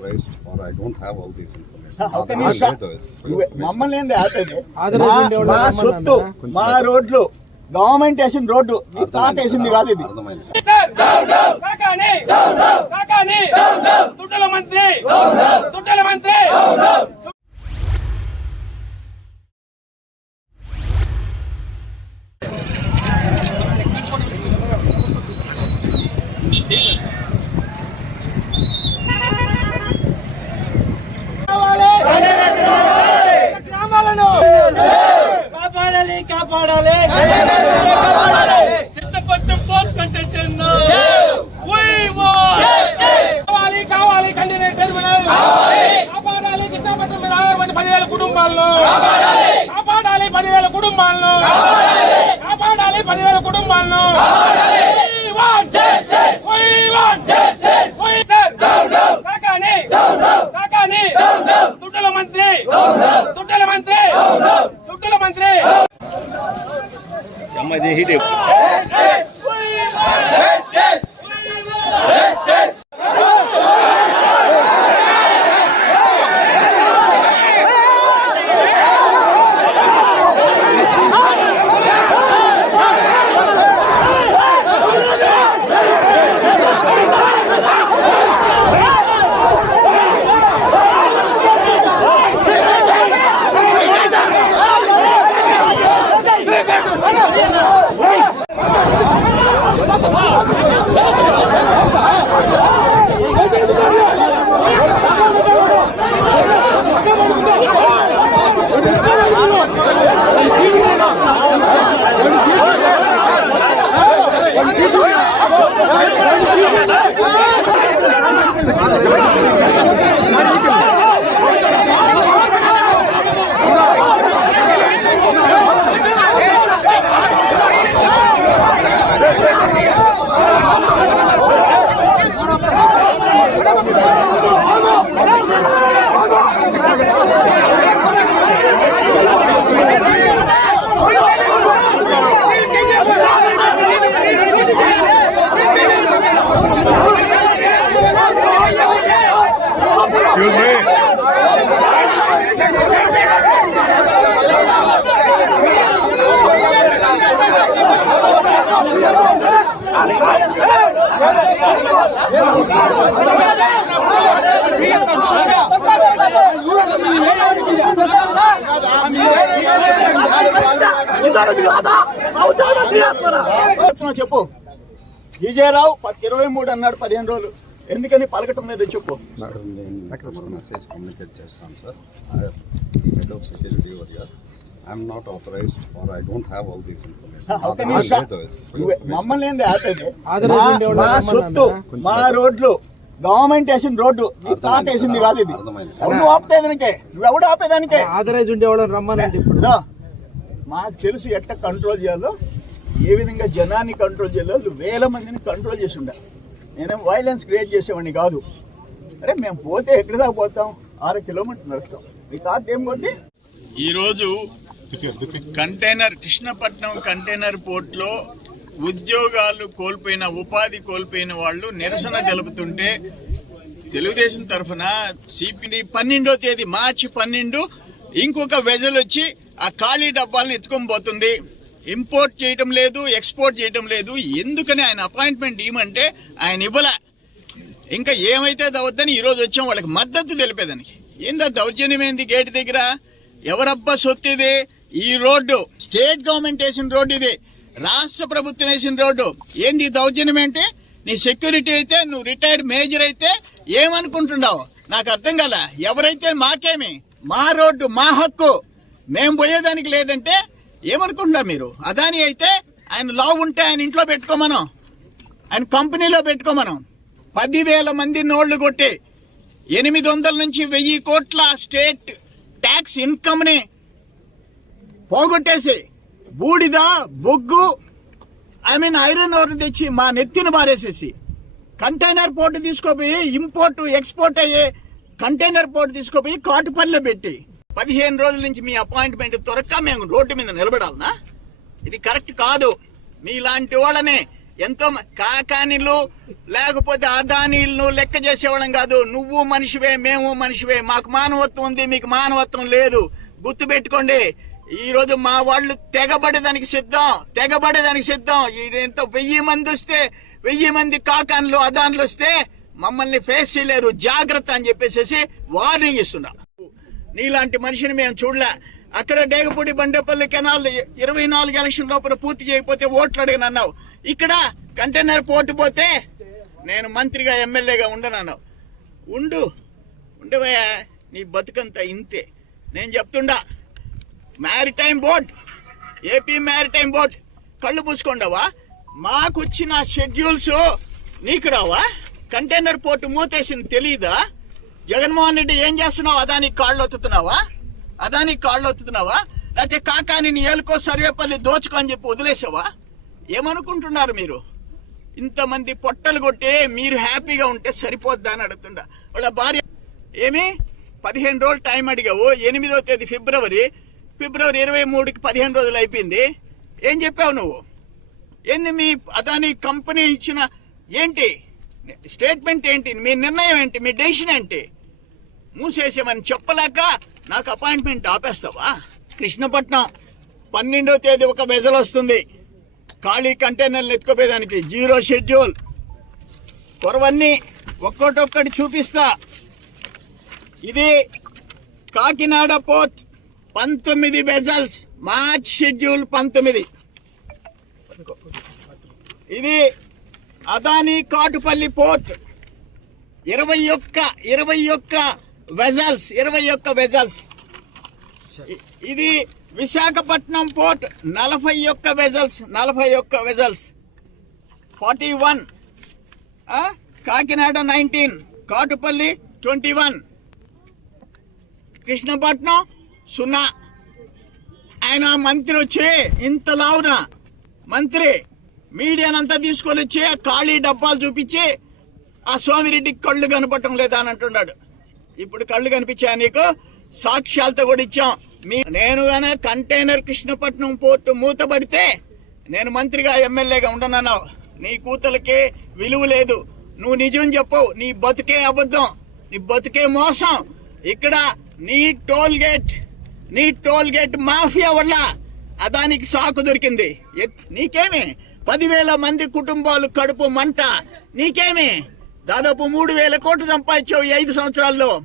authorized or I don't have all these మమ్మల్ని ఏంది ఆపేది మా- సొత్తు రోడ్లు గవర్నమెంట్ వేసిన రోడ్డు తాత వేసింది. కాదు ఇది. మంత్రి తుట్టల మంత్రి కాపాడాలి కాపాడాలి. సిద్ధపట్నం పోస్ట్ కంటెన్షన్ కావాలి కావాలి కంటిన్యూ టెర్మినల్ కాపాడాలి మీద ఆధారపడి పదివేల కుటుంబాలను. కాపాడాలి పదివేల కుటుంబాలను. కాపాడాలి పదివేల కుటుంబాలను. We తుట్టల మంత్రి. తుట్టల మంత్రి. తుట్టల మంత్రి చెప్తున్నావు చెప్పు. విజయరావు ఇరవై మూడు అన్నాడు పదిహేను రోజులు. ఎందుకని పలకటం లేదు చెప్పు. మెసేజ్ కమ్యూనికేట్ చేస్తాను సార్ హెడ్ ఆఫ్ సెక్యూరిటీ గారు I'm not authorised or I don't have all these information మమ్మల్ని ఏంది ఆపేది మా- సొత్తు? మా రోడ్లు గవర్నమెంట్ వేసిన రోడ్డు తాత వేసింది. కాదు ఇది. నువ్వు ఆపేదానికే నువ్వు ఎవడు ఆపేదానికే? ఆదరైజ్ ఉండే వాళ్ళని రమ్మనండి ఇప్పుడు. మాకు తెలుసు ఎట్ట కంట్రోల్ చేయాలో ఏ విధంగా జనాన్ని కంట్రోల్ చేయాలో వేల మందిని కంట్రోల్ చేసి ఉండ. నేనేం వైలెన్స్ క్రియేట్ చేసేవాడిని కాదు. అరే మేము పోతే ఎక్కడ దాకా పోతాం? ఆరు కిలోమీటర్ నడుస్తాం. మీ కాదు ఏం పోతే? ఈరోజు కంటైనర్ కృష్ణపట్నం కంటైనర్ పోర్ట్లో ఉద్యోగాలు కోల్పోయిన ఉపాధి కోల్పోయిన వాళ్ళు నిరసన తెలుపుతుంటే తెలుగుదేశం తరఫున సిపిడి పన్నెండో తేదీ మార్చి పన్నెండు ఇంకొక వెజలు వచ్చి ఆ ఖాళీ డబ్బాలను ఎత్తుకొని పోతుంది. ఇంపోర్ట్ చేయటం లేదు ఎక్స్పోర్ట్ చేయటం లేదు. ఎందుకని ఆయన అపాయింట్మెంట్ ఇవ్వమంటే ఆయన ఇవ్వలే. ఇంకా ఏమైతే దవద్దని ఈరోజు వచ్చాం వాళ్ళకి మద్దతు తెలిపేదానికి. ఏందా దౌర్జన్యం ఏంది గేట్ దగ్గర? ఎవరబ్బా సొత్తు ఇది ఈ రోడ్డు స్టేట్ గవర్నమెంట్ వేసిన రోడ్డు ఇది. రాష్ట్ర ప్రభుత్వం వేసిన రోడ్డు. ఏంది దౌర్జన్యం అంటే నీ సెక్యూరిటీ అయితే నువ్వు రిటైర్డ్ మేజర్ అయితే ఏమనుకుంటున్నావు? నాకు అర్థం కాల. ఎవరైతే మాకేమి? మా రోడ్డు మా హక్కు. మేము పోయేదానికి లేదంటే ఏమనుకుంటున్నారు మీరు? అదాని అయితే ఆయన లావు ఉంటే ఆయన ఇంట్లో పెట్టుకోమను. ఆయన కంపెనీలో పెట్టుకోమను. పదివేల మంది నోళ్ళు కొట్టి ఎనిమిది వందల నుంచి వెయ్యి కోట్ల స్టేట్ ట్యాక్స్ ఇన్కమ్ని పోగొట్టేసి బూడిద బొగ్గు ఐ మీన్ ఐరన్ ఓర్ తెచ్చి మా నెత్తిని బారేసేసి కంటైనర్ పోర్టు తీసుకుపోయి ఇంపోర్ట్ ఎక్స్పోర్ట్ అయ్యే కంటైనర్ పోర్టు తీసుకుపోయి కాటుపల్లిలో పెట్టి పదిహేను రోజుల నుంచి మీ అపాయింట్మెంట్ దొరక్క మేము రోడ్డు మీద నిలబడాలనా? ఇది కరెక్ట్ కాదు. మీలాంటి వాళ్ళనే ఎంతో కాకానిలు కాకానీలు లేకపోతే అదానీలను లెక్క చేసేవాళ్ళం కాదు. నువ్వు మనిషివే మేము మనిషివే. మాకు మానవత్వం ఉంది మీకు మానవత్వం లేదు. గుర్తు పెట్టుకోండి ఈ రోజు మా వాళ్ళు తెగబడేదానికి సిద్ధం తెగబడేదానికి సిద్ధం. ఎంత వెయ్యి మంది వస్తే వెయ్యి మంది కాకాన్లు అదాన్లు వస్తే మమ్మల్ని ఫేస్ చేయలేరు. జాగ్రత్త అని చెప్పేసి వార్నింగ్ ఇస్తున్నా. నీలాంటి మనిషిని మేము చూడలే. అక్కడ డేగపూడి బండేపల్లి కెనాల్ ఇరవై నాలుగు ఎలక్షన్ లోపల పూర్తి చేయకపోతే ఓట్లు అడిగిన అన్నావు ఇక్కడ కంటైనర్ పోర్టు పోతే నేను మంత్రిగా ఎమ్మెల్యేగా ఉండనన్నావు. ఉండు. ఉండవయ్యా. నీ బతుకంతా ఇంతే. నేను చెప్తుండా maritime board AP maritime board కళ్ళు పూసుకోండవా మాకొచ్చిన షెడ్యూల్స్ నీకు రావా? కంటైనర్ పోర్టు మూతేసింది తెలీదా? జగన్మోహన్ రెడ్డి ఏం చేస్తున్నావు? అదానికి కాళ్ళు ఒత్తుతున్నావా? అదానికి కాళ్ళు ఒత్తుతున్నావా? లేకపోతే కాకాని నీ ఏలుకో సర్వేపల్లి దోచుకో అని చెప్పి వదిలేసావా? ఏమనుకుంటున్నారు మీరు? ఇంతమంది పొట్టలు కొట్టే మీరు హ్యాపీగా ఉంటే సరిపోద్దా అని అడుగుతుండ. వాళ్ళ భార్య ఏమి? పదిహేను రోజులు టైం అడిగావు. ఎనిమిదో తేదీ ఫిబ్రవరి. ఫిబ్రవరి ఇరవై మూడుకి పదిహేను రోజులు అయిపోయింది. ఏం చెప్పావు నువ్వు? ఏంది మీ అదాని కంపెనీ ఇచ్చిన ఏంటి? స్టేట్మెంట్ ఏంటి? మీ నిర్ణయం ఏంటి? మీ డెసిషన్ ఏంటి? మూసేసామని చెప్పలేక నాకు అపాయింట్మెంట్ ఆపేస్తావా? కృష్ణపట్నం పన్నెండో తేదీ ఒక వెజల్ వస్తుంది. ఖాళీ కంటైనర్లు ఎత్తుకోపోయేదానికి జీరో షెడ్యూల్. కొరవన్నీ ఒక్కొక్కటి చూపిస్తా. ఇది కాకినాడ పోర్ట్ పంతొమ్మిది వెజల్స్ మార్చ్ షెడ్యూల్ పంతొమ్మిది. ఇది అదాని కాటుపల్లి పోర్ట్. ఇరవై ఒక్క ఇరవై ఒక్క వెజల్స్ ఇరవై ఒక్క వెజల్స్. ఇది విశాఖపట్నం పోర్ట్ నలభై ఒక్క వెజల్స్ నలభై ఒక్క vessels. Forty one. Kakinada nineteen. Katupalli twenty one. Krishnapatnam సున్నా. ఆయన మంత్రి వచ్చి ఇంత లావున? మంత్రి. మీడియానంతా తీసుకొని వచ్చి ఆ ఖాళీ డబ్బాలు చూపించి ఆ స్వామిరెడ్డికి కళ్ళు కనపడటం లేదా అని అంటున్నాడు. ఇప్పుడు కళ్ళు కనిపించా నీకు? సాక్ష్యాలతో కూడా ఇచ్చాం. మీ నేను గానే కంటైనర్ కృష్ణపట్నం పోర్టు మూతబడితే నేను మంత్రిగా ఎమ్మెల్యేగా ఉండనన్నావు. నీ కూతులకి విలువ లేదు. నువ్వు నిజం చెప్పవు. నీ బతుకే అబద్ధం. నీ బతుకే మోసం. ఇక్కడ నీ టోల్ గేట్ నీ టోల్ గేట్ మాఫియా వల్ల అదానికి సాకు దొరికింది. నీకేమి? పదివేల మంది కుటుంబాలు కడుపు మంట. నీకేమి? దాదాపు మూడు వేల కోట్లు సంపాదించావు ఈ ఐదు సంవత్సరాల్లో.